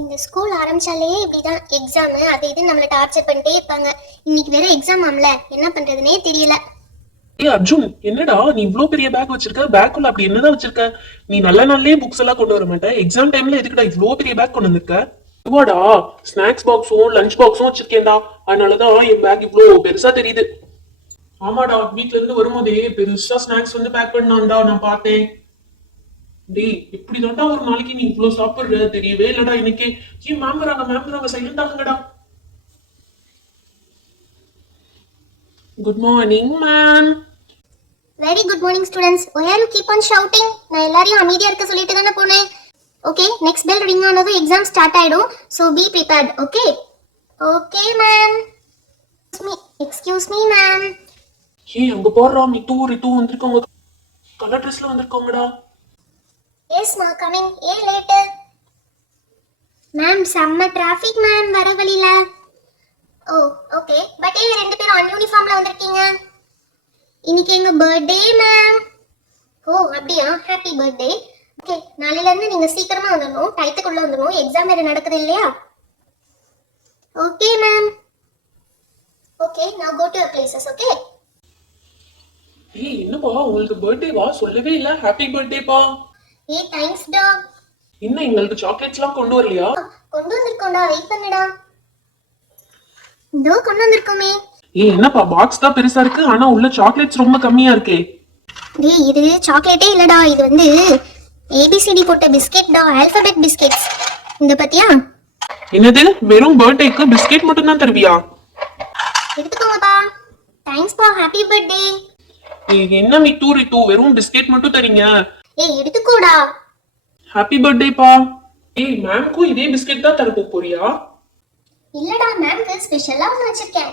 இந்த ஸ்கூல் ஆரம்பிச்சாலே இப்படிதான் எக்ஸாம் அது இது நம்மள டார்ச்சர் பண்ணிட்டே இருப்பாங்க. இன்னைக்கு வேற எக்ஸாம் ஆம்ல, என்ன பண்றதுனே தெரியல. ஏய் அர்ஜுன், என்னடா நீ இவ்ளோ பெரிய பேக் வச்சிருக்க? பேக்குள்ள அப்படி என்னதான் வச்சிருக்க? நீ நல்ல நாள்லயே புக்ஸ் எல்லாம் கொண்டு வர மாட்டே, எக்ஸாம் டைம்ல எதுக்குடா இவ்ளோ பெரிய பேக் கொண்டு வந்திருக்க? இதுவாடா, ஸ்நாக்ஸ் பாக்ஸும் லஞ்ச் பாக்ஸும் வச்சிருக்கேன்டா, அதனாலதான் என் பேக் இவ்ளோ பெருசா தெரியுது. ஆமாடா, வீட்ல இருந்து வரும்போதே பெருசா ஸ்நாக்ஸ் வந்து பேக் பண்ணான்டா, நான் பார்த்தேன். டேய், இப்படிதான்டா ஒரு நாளைக்கு நீ இவ்ளோ சாப்பிடுற? தெரியவே இல்லடா எனக்கு. ஏன் மேம் வராங்க, சைலண்ட் ஆகுங்கடா. Good morning ma'am. Very good morning students. why are you keep on shouting? நான் எல்லாரையும் அமைதியா இருக்க சொல்லிட்டு தானே போனேன். ஓகே, நெக்ஸ்ட் பெல் ரிங் ஆனதும் எக்ஸாம் ஸ்டார்ட் ஆயிடும். so be prepared. Okay okay ma'am. Excuse me ma'am. ஏய் அங்க போடுறா, ரித்து வந்திருக்காங்க, கலர் ட்ரெஸ்ல வந்திருக்காங்கடா. எஸ் மா கமிங். ஏ லேட் மேம்? செம்ம டிராஃபிக் மேம் வர வழியில. ஓ ஓகே, பட் ஏன் ரெண்டு பேரும் அன்யூனிஃபார்ம்ல வந்திருக்கீங்க? இன்னைக்கு எங்க பர்த்டே மேம். ஓ அப்படியா, ஹாப்பி பர்த்டே. ஓகே, நாளையில இருந்து நீங்க சீக்கிரமா வந்துடணும், டைத்துக்குள்ள வந்துடணும், எக்ஸாம் வேற நடக்குது இல்லையா? Okay ma'am. Okay, now go to your places. Okay. ஏய் என்னப்பா உங்களுக்கு பர்த்டேவா? சொல்லவே இல்ல. ஹாப்பி பர்த்டேப்பா. ஏய் தேங்க்ஸ் டா. என்ன எங்களுக்கு சாக்லேட்ஸ்லாம் கொண்டு வரலையா? கொண்டு வந்திருக்கோம்டா, வெயிட் பண்ணுடா. இதோ கொண்டு வந்திருக்கோமே. ஏய் என்னப்பா, பாக்ஸ் தான் பெருசா இருக்கு, ஆனா உள்ள சாக்லேட்ஸ் ரொம்ப கம்மியா இருக்கே. டேய் இது சாக்லேட்டே இல்லடா, இது வந்து ஏபிசிடி போட்ட பிஸ்கெட் டா, ஆல்பபெட் பிஸ்கெட்ஸ். இந்த பத்தியா? என்னது, வெறும் பர்த்டேக்கு பிஸ்கெட் மட்டும் தான் தருவியா? எடுத்துக்கோங்கப்பா. தேங்க்ஸ் பா, ஹாப்பி பர்த்டே. ஏய் என்ன ரித்து, வெறும் பிஸ்கெட் மட்டும் தரீங்க? ஏய் எடுத்துக்கோடா. ஹாப்பி பர்த்டேப்பா. ஏய் மேம்க்கும் இதே பிஸ்கெட் தான் தர போறியா? இல்லடா, மேம்க்கு ஸ்பெஷலா ஒன்று வச்சிருக்கேன்.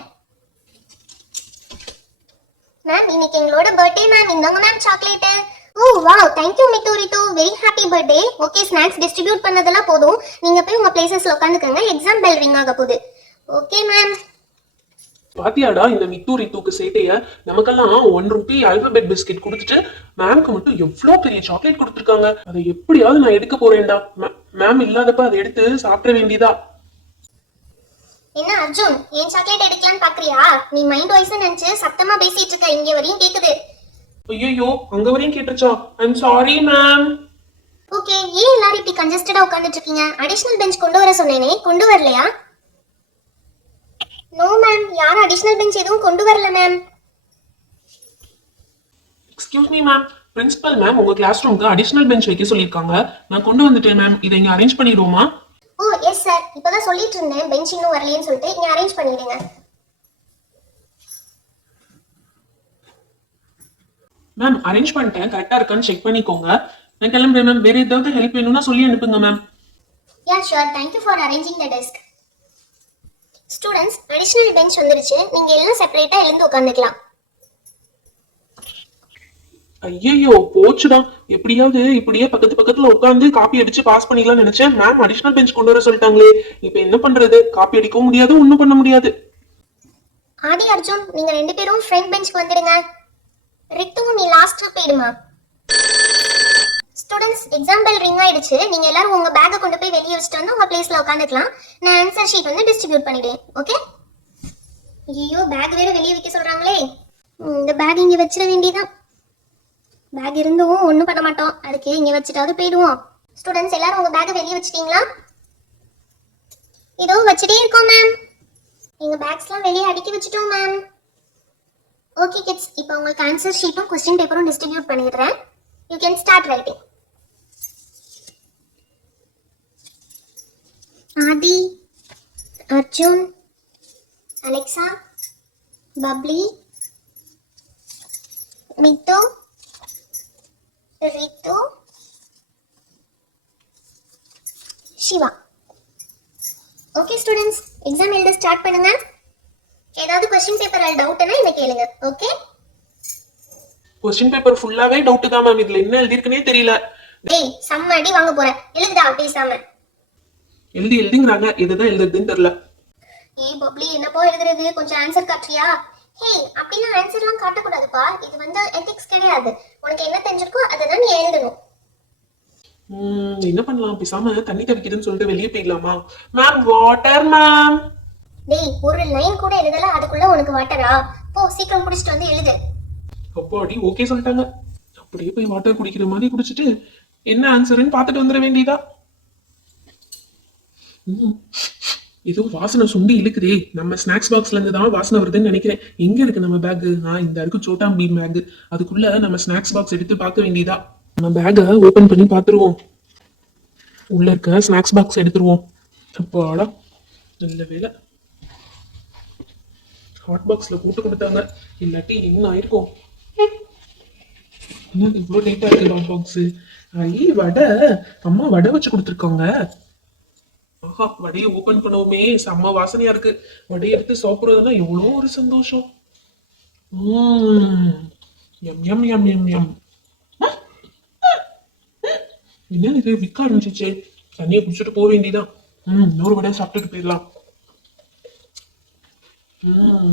மேம் இன்னைக்கு எங்களோட பர்த்டே மேம், இந்தாங்க ma'am chocolate. Oh wow, thank you Rithu, very happy birthday. Okay, snacks distribute பண்ணதெல்லாம் போதும், நீங்க போய் உங்க பிளேसेसல உட்கார்ந்துக்கங்க, எக்ஸாம் பெல் ரிங் ஆக போகுது. Okay ma'am. பாத்தியாடா இந்த ரித்துக்கு சேட்டைய? நமக்கெல்லாம் 1 ரூபி ஆல்பபெட் பிஸ்கெட் கொடுத்துட்டு மேம்க்கு மட்டும் எவ்வளவு பெரிய சாக்லேட் கொடுத்துருக்காங்க. அதை எப்படியாவது நான் எடுக்க போறேன்டா. மேம் இல்லாதப்ப அதை எடுத்து சாப்பிட வேண்டியதா. என்ன அர்ஜுன், ஏன் சாக்லேட் எடுக்கலான்னு பாக்குறியா? நீ மைண்ட் வாய்ஸ் நினைச்சு சத்தமா பேசிட்டு இருக்க, இங்க வரையும் கேக்குது. ஐயோ, அங்க வரையும் கேட்டுச்சா? I'm sorry ma'am. ஓகே, ஏன் எல்லாரும் இப்படி கன்ஜஸ்டடா உட்கார்ந்துட்டு இருக்கீங்க? அடிஷனல் பெஞ்ச் கொண்டு வர சொன்னேனே, கொண்டு வரலையா? நோ மேம், யாரும் அடிஷனல் பெஞ்ச் எதுவும் கொண்டு வரல மேம். Excuse me ma'am, principal ma'am உங்க கிளாஸ் ரூமுக்கு அடிஷனல் பெஞ்ச் வைக்க சொல்லிருக்காங்க. நான் கொண்டு வந்துட்டேன் மேம், இதை இங்க அரேஞ்ச் பண்ணிடுவோமா? ஓ எஸ் சார், இப்பதான் சொல்லிட்டு இருந்தேன் பெஞ்ச் இன்னும் வரலையேன்னு சொல்லிட்டு, இங்க அரேஞ்ச் பண்ணிடுங்க. மேம் அரேஞ்ச் பண்ணிட்டேன், கரெக்டா இருக்கான்னு செக் பண்ணிக்கோங்க. நான் கிளம்புறேன் மேம். வேற ஏதாவது ஹெல்ப் வேணும்னா சொல்லி அனுப்புங்க ma'am. Yeah sure, thank you for arranging the desk. Students, additional bench வந்துருச்சு, நீங்க எல்லாம் செப்பரேட்டா எழுந்து உட்கார்ந்துக்கலாம். ஐயோ போச்சுடா, எப்படியாவது இப்படியே பக்கத்து பக்கத்துல உட்காந்து காப்பி அடிச்சு பாஸ் பண்ணிக்கலாம்னு நினைச்சேன். மேம் அடிஷனல் பெஞ்ச் கொண்டு வர சொல்லிட்டாங்களே, இப்ப என்ன பண்றது? காப்பி அடிக்கவும் முடியாது, ஒண்ணும் பண்ண முடியாது. ஆதி அர்ஜுன், நீங்க ரெண்டு பேரும் ஃப்ரண்ட் பெஞ்ச்க்கு வந்துடுங்க. ரித்து நீ லாஸ்டா போயிடுமா. ஸ்டூடண்ட்ஸ், எக்ஸாம் பெல் ரிங் ஆயிடுச்சு, நீங்க எல்லாரும் உங்க பேக்கை கொண்டு போய் வெளியே வச்சுட்டு வந்து உங்க பிளேஸ்ல உட்காந்துக்கலாம். நான் ஆன்சர் ஷீட் வந்து டிஸ்ட்ரிபியூட் பண்ணிடுவேன். ஓகே? ஐயோ, பேக் வேற வெளியே வைக்க சொல்றாங்களே. இந்த பேக் இங்க வச்சிட வேண்டியதான். பேக் இருந்தும் ஒன்றும் பண்ண மாட்டோம், அதுக்கு இங்க வச்சுட்டாவது போயிடுவோம். ஸ்டூடெண்ட்ஸ் எல்லாரும் உங்க பேக்கை வெளியே வச்சிட்டீங்களா? இதோ வச்சுட்டே இருக்கோம் மேம். எங்க பேக்ஸ்லாம் வெளியே அடுக்கி வச்சுட்டோம் மேம். ஓகே கிட்ஸ், இப்போ உங்களுக்கு ஆன்சர் ஷீட்டும் क्वेश्चन பேப்பரும் டிஸ்ட்ரிபியூட் பண்ணிடுறேன். You can start writing. Aadhi, Arjun, Alexa, Bubbly, Mithu, Rithu, Siva. Okay students, exam எழுத ஸ்டார்ட் பண்ணுங்க. ஏதாவது क्वेश्चन பேப்பர்ல டவுட்னா என்ன கேளுங்க. ஓகே? क्वेश्चन பேப்பர் ஃபுல்லாவே டவுட் தான் மேம், இதுல என்ன எழுதிருக்குனே தெரியல. டேய் செம்ம அடி வாங்க போறேன், எழுதுடா பேசாம. எழுதுங்கறாங்க, எதுதான் எழுதுறதுன்னு தெரியல. ஏய் பப்ளி, என்னப்பா எழுதுறது? கொஞ்சம் ஆன்சர் காட்டுறியா? ஹே, அப்படிலாம் ஆன்சர்லாம் காட்டக்கூடாதுப்பா, இது வந்து எத்திக்ஸ் கிடையாது. உனக்கு என்ன தெரிஞ்சிருக்கோ அதை தான் நீ எழுதணும். என்ன பண்ணலாம், பேசாம தண்ணி தவிக்குதுன்னு சொல்லிட்டு வெளியே போயிடலாமா? Ma'am water ma'am. டேய் ஒரு லைன் கூட எழுதல, அதுக்குள்ள உனக்கு வாட்டரா? போ சீக்கிரம் குடிச்சிட்டு வந்து எழுது. அப்பாடி ஓகே சொல்லிட்டாங்க. அப்படியே போய் வாட்டர் குடிக்கிற மாதிரி குடிச்சிட்டு என்ன ஆன்சர்னு பார்த்துட்டு வந்துட வேண்டியதா. ம், ஏதோ வாசனை சுண்டி இழுக்குதே. நம்ம ஸ்நாக்ஸ் பாக்ஸ்ல இருந்து தான் வாசனை வருதுன்னு நினைக்கிறேன். எங்க இருக்கு நம்ம பேக்? இந்த இருக்கு சோட்டா பீம் பேக். அதுக்குள்ள நம்ம ஸ்நாக்ஸ் பாக்ஸ் எடுத்து பார்க்க வேண்டியதா. நம்ம பேக்கை ஓபன் பண்ணி பார்த்துருவோம். உள்ள இருக்க ஸ்நாக்ஸ் பாக்ஸ் எடுத்துருவோம். அப்பாடா நல்ல வேலை ஹாட் பாக்ஸ்ல போட்டு கொடுத்தாங்க, இல்லாட்டி என்ன ஆயிருக்கும். என்னது இவ்வளோ நீட்டா இருக்கு ஹாட் பாக்ஸ்? ஐ வடை, அம்மா வடை வச்சு கொடுத்துருக்காங்க. ஆஹா வடையை ஓபன் பண்ணவுமே செம்ம வாசனையா இருக்கு. வடையை எடுத்து சாப்பிடுறதுனா எவ்வளோ ஒரு சந்தோஷம். M M M M M. என்ன இது விற்க ஆரம்பிச்சிச்சு? தண்ணியை குடிச்சிட்டு போக வேண்டியதான். இன்னொரு வடையை சாப்பிட்டுட்டு போயிடலாம்.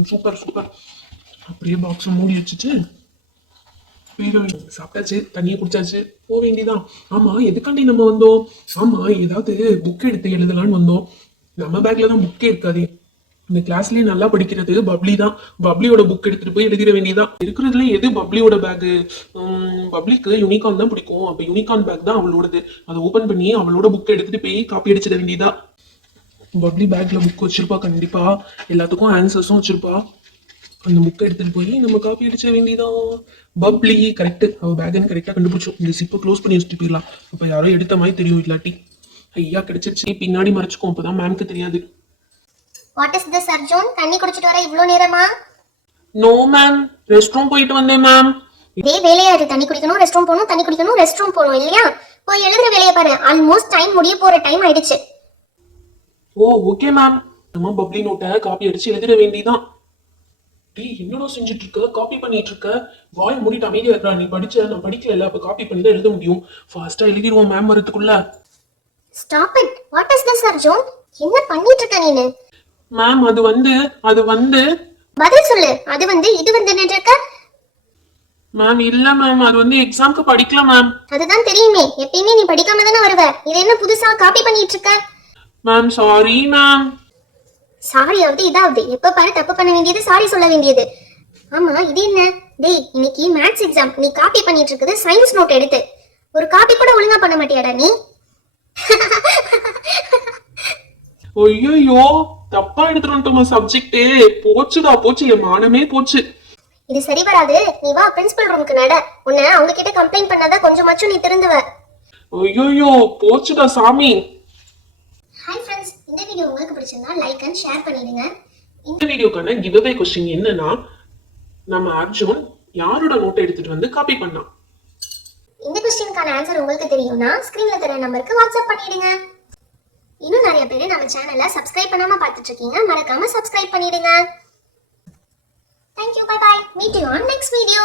Super super. அப்படியே பாக்ஸ் மூடி வச்சுட்டு சாப்பிட்டாச்சு, தண்ணியை குடிச்சாச்சு, போக வேண்டியதான். ஆமா எதுக்காண்டி நம்ம வந்தோம்? ஆமா ஏதாவது புக் எடுத்து எழுதலான்னு வந்தோம். நம்ம பேக்ல தான் புக்கே இருக்காது. இந்த கிளாஸ்லயே நல்லா படிக்கிறது பப்ளி தான். பப்ளியோட புக் எடுத்துட்டு போய் எழுதிட வேண்டியதான். இருக்கிறதுல எது பப்ளியோட பேக்? பப்ளிக்கு யூனிகார்ன் தான் பிடிக்கும். அப்ப யூனிகார்ன் பேக் தான் அவளோடது. அதை ஓபன் பண்ணி அவளோட புக் எடுத்துட்டு போய் காப்பி அடிச்சிட வேண்டியதா. பப்ளி பேக்ல புக் வச்சிருப்பா கண்டிப்பா, எல்லாத்துக்கும் ஆன்சர்ஸும் வச்சிருப்பா. அந்த புக்கை எடுத்துட்டு போய் நம்ம காப்பி அடிச்சிட வேண்டியதான். பப்ளி கரெக்ட், அவ பேக்னு கரெக்டா கண்டுபிடிச்சோம். இந்த சிப்பை க்ளோஸ் பண்ணி வச்சுட்டு போயிடலாம். அப்ப யாரோ எடுத்த மாதிரி தெரியும், இல்லாட்டி ஐயா கிடைச்சிருச்சு. பின்னாடி மறைச்சுக்கோ, அப்பதான் மேம்க்கு தெரியாது. What is this Arjun? தண்ணி குடிச்சிட்டு வர இவ்ளோ நேரமா? நோ மேம், ரெஸ்ட் ரூம் போயிட்டு வந்தேன் மேம். இதே வேலையா இருக்கு, தண்ணி குடிக்கணும் ரெஸ்ட் ரூம் போகணும், தண்ணி குடிக்கணும் ரெஸ்ட் ரூம் போகணும் இல்லையா? போய் எழுதுற வேலையை பாரு. ஆல்மோஸ்ட் டைம் முடிய போற டைம் ஆயிடுச்சு. ஓ ஓகே மேம். நம்ம பப்ளி நோட்டை காப்பி அடிச்சு எழுதிட வேண்டியதான். டேய் என்னடா செஞ்சுட்டு இருக்க? காப்பி பண்ணிட்டு இருக்க? வாய் மூடிட்டு அமைதியா இருக்கா? நீ படிச்ச, நான் படிக்கல. அப்ப காப்பி பண்ணி தான் எழுத முடியும். ஃபாஸ்டா எழுதிடுவோம் மேம் வரதுக்குள்ள. Stop it. What is this Arjun? என்ன பண்ணிட்டு இருக்க நீனு? மேம் அது வந்து பதில் சொல்லு. அது வந்து இது வந்து இருக்க. மேம் இல்ல மேம், அது வந்து எக்ஸாம்க்கு படிக்கல மேம். அதுதான் தெரியுமே, எப்பயுமே நீ படிக்காம தானே வருவ. இது என்ன புதுசா காப்பி பண்ணிட்டு இருக்க? Ma'am sorry ma'am. சாரி ஆகுது இதாவது, எப்ப பாரு தப்பு பண்ண வேண்டியது, சாரி சொல்ல வேண்டியது. ஆமா இது என்ன? டேய் இன்னைக்கு மேத்ஸ் எக்ஸாம், நீ காப்பி பண்ணிட்டு இருக்குது சயின்ஸ் நோட் எடுத்து. ஒரு காப்பி கூட ஒழுங்கா பண்ண மாட்டியாடா நீ? ஐயோ தப்பா எடுத்துட்டோமா சப்ஜெக்ட். போச்சுடா போச்சு, என் மானமே போச்சு. இது சரி வராது. நீ வா பிரின்சிபல் ரூமுக்கு நட. உன்னை அவங்க கிட்ட கம்ப்ளைண்ட் பண்ணாதான் கொஞ்சமாச்சும் நீ திருந்துவ. ஐயோ போச்சுடா சாமி. ஹாய் ஃப்ரெண்ட்ஸ், இந்த வீடியோ உங்களுக்கு பிடிச்சிருந்தா லைக் அண்ட் ஷேர் பண்ணிடுங்க. இந்த வீடியோக்கான கிவ்அவே क्वेश्चन என்னன்னா, நம்ம அர்ஜுன் யாரோட நோட் எடுத்துட்டு வந்து காப்பி பண்ணா? இந்த क्वेश्चनக்கான ஆன்சர் உங்களுக்கு தெரியும்னா ஸ்கிரீன்ல தர நம்பருக்கு வாட்ஸ்அப் பண்ணிடுங்க. இன்னும் நிறைய பேர் நம்ம சேனலை சப்ஸ்கிரைப் பண்ணாம பார்த்துட்டு இருக்கீங்க, மறக்காம சப்ஸ்கிரைப் பண்ணிடுங்க. Thank you, bye bye. Meet you on next video.